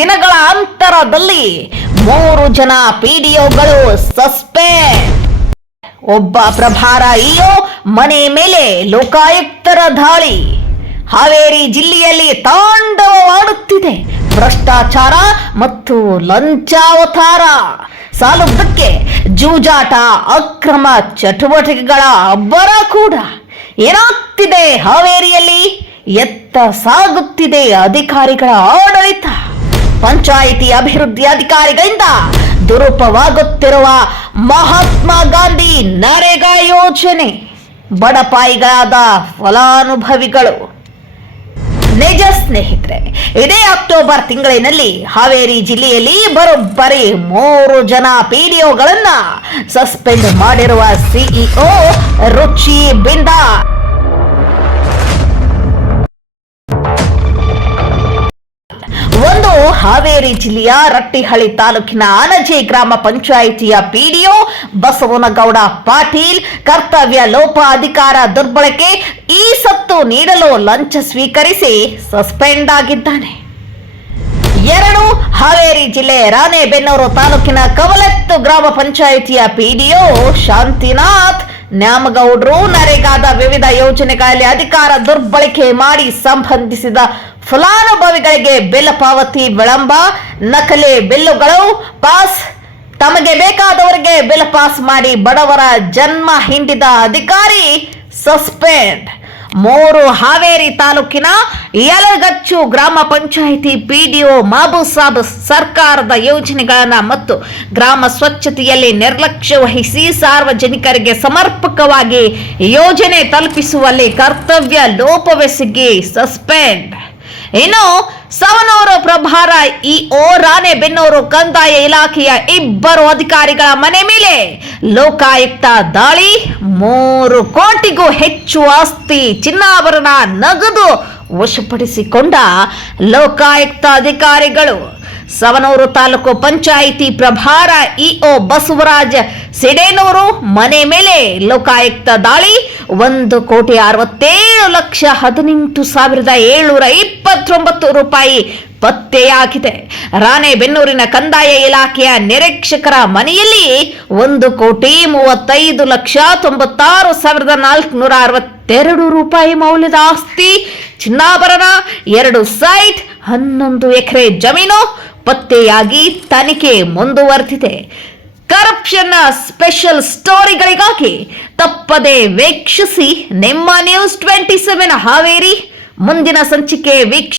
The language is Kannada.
ದಿನಗಳ ಅಂತರದಲ್ಲಿ 3 ಜನ ಪಿಡಿಒಗಳು ಸಸ್ಪೆಂಡ್. ಒಬ್ಬ ಪ್ರಭಾರ ಇಒ ಮನೆ ಮೇಲೆ ಲೋಕಾಯುಕ್ತರ ದಾಳಿ. ಹಾವೇರಿ ಜಿಲ್ಲೆಯಲ್ಲಿ ತಾಂಡವವಾಡುತ್ತಿದೆ ಭ್ರಷ್ಟಾಚಾರ ಮತ್ತು ಲಂಚಾವತಾರ. ಸಾಲುದ್ದಕ್ಕೆ ಜೂಜಾಟ, ಅಕ್ರಮ ಚಟುವಟಿಕೆಗಳ ಅಬ್ಬರ ಕೂಡ. ಏನಾಗ್ತಿದೆ ಹಾವೇರಿಯಲ್ಲಿ? ಎತ್ತ ಸಾಗುತ್ತಿದೆ ಅಧಿಕಾರಿಗಳ ಆಡಳಿತ? ಪಂಚಾಯಿತಿ ಅಭಿವೃದ್ಧಿ ಅಧಿಕಾರಿಗಳಿಂದ ದುರುಪವಾಗುತ್ತಿರುವ ಮಹಾತ್ಮ ಗಾಂಧಿ ನರೇಗಾ ಯೋಜನೆ. ಬಡಪಾಯಿಗಳಾದ ಫಲಾನುಭವಿಗಳು. ನಿಜ ಸ್ನೇಹಿತರೆ, ಇದೇ ಅಕ್ಟೋಬರ್ ತಿಂಗಳಿನಲ್ಲಿ ಹಾವೇರಿ ಜಿಲ್ಲೆಯಲ್ಲಿ ಬರೋಬ್ಬರಿ 3 ಜನ ಪಿಡಿಒಗಳನ್ನ ಸಸ್ಪೆಂಡ್ ಮಾಡಿರುವ ಸಿಇಒ ರುಚಿ ಬಿಂದಾ. ಒಂದು ಹಾವೇರಿ ಜಿಲ್ಲೆಯ ರಟ್ಟಿಹಳ್ಳಿ ತಾಲೂಕಿನ ಆನಜೆ ಗ್ರಾಮ ಪಂಚಾಯಿತಿಯ ಪಿಡಿಒ ಬಸವನಗೌಡ ಪಾಟೀಲ್ ಕರ್ತವ್ಯ ಲೋಪ, ಅಧಿಕಾರ ದುರ್ಬಳಕೆ, ಈ ಸತ್ತು ನೀಡಲು ಲಂಚ ಸ್ವೀಕರಿಸಿ ಸಸ್ಪೆಂಡ್ ಆಗಿದ್ದಾನೆ. 2 ಹಾವೇರಿ ಜಿಲ್ಲೆ ರಾಣೆಬೆನ್ನೂರು ತಾಲೂಕಿನ ಕವಲತ್ತು ಗ್ರಾಮ ಪಂಚಾಯಿತಿಯ ಪಿಡಿಒ ಶಾಂತಿನಾಥ್ ನ್ಯಾಮಗೌಡರು ನರೇಗಾದ ವಿವಿಧ ಯೋಜನೆಗಳಲ್ಲಿ ಅಧಿಕಾರ ದುರ್ಬಳಕೆ ಮಾಡಿ ಸಂಬಂಧಿಸಿದ ಫಲಾನುಭವಿಗಳಿಗೆ ಬಿಲ್ ಪಾವತಿ ವಿಳಂಬ, ನಕಲಿ ಬಿಲ್ಲುಗಳು ಪಾಸ್, ತಮಗೆ ಬೇಕಾದವರಿಗೆ ಬಿಲ್ ಪಾಸ್ ಮಾಡಿ ಬಡವರ ಜನ್ಮ ಹಿಂಡಿದ ಅಧಿಕಾರಿ ಸಸ್ಪೆಂಡ್. 3 ಹಾವೇರಿ ತಾಲೂಕಿನ ಯಲಗಚ್ಚು ಗ್ರಾಮ ಪಂಚಾಯಿತಿ ಪಿಡಿಒ ಮಾಬುಸಾಬ್ ಸರ್ಕಾರದ ಯೋಜನೆಗಳನ್ನ ಮತ್ತು ಗ್ರಾಮ ಸ್ವಚ್ಛತೆಯಲ್ಲಿ ನಿರ್ಲಕ್ಷ್ಯ ವಹಿಸಿ ಸಾರ್ವಜನಿಕರಿಗೆ ಸಮರ್ಪಕವಾಗಿ ಯೋಜನೆ ತಲುಪಿಸುವಲ್ಲಿ ಕರ್ತವ್ಯ ಲೋಪವೆಸಗಿ ಸಸ್ಪೆಂಡ್. ಇನ್ನು ಸವನೂರು ಪ್ರಭಾರ ಇಒ ರಾಣೆಬೆನ್ನೂರು ಕಂದಾಯ ಇಲಾಖೆಯ 2 ಅಧಿಕಾರಿಗಳ ಮನೆ ಮೇಲೆ ಲೋಕಾಯುಕ್ತ ದಾಳಿ. 3 ಕೋಟಿಗೂ ಹೆಚ್ಚು ಆಸ್ತಿ, ಚಿನ್ನಾಭರಣ, ನಗದು ವಶಪಡಿಸಿಕೊಂಡ ಲೋಕಾಯುಕ್ತ ಅಧಿಕಾರಿಗಳು. ಸವನೂರು ತಾಲೂಕು ಪಂಚಾಯಿತಿ ಪ್ರಭಾರ ಇಒ ಬಸವರಾಜ್ ಸಿಡೇನೂರು ಮನೆ ಮೇಲೆ ಲೋಕಾಯುಕ್ತ ದಾಳಿ. 1,60,18,729 ರೂಪಾಯಿ ಪತ್ತೆಯಾಗಿದೆ. ರಾಣೆಬೆನ್ನೂರಿನ ಕಂದಾಯ ಇಲಾಖೆಯ ನಿರೀಕ್ಷಕರ ಮನೆಯಲ್ಲಿ 1,35,96,462 ರೂಪಾಯಿ ಮೌಲ್ಯದ ಆಸ್ತಿ, ಚಿನ್ನಾಭರಣ, 2 ಸೈಟ್, 11 ಎಕರೆ ಜಮೀನು ಪತ್ತೆಯಾಗಿ ತನಿಖೆ ಮುಂದುವರೆದಿದೆ. ಕರಪ್ಷನ್ ಸ್ಪೆಷಲ್ ಸ್ಟೋರಿಗಳಿಗಾಗಿ ತಪ್ಪದೆ ವೀಕ್ಷಿಸಿ ನಿಮ್ಮ ನ್ಯೂಸ್ 27 ಹಾವೇರಿ. ಮುಂದಿನ ಸಂಚಿಕೆ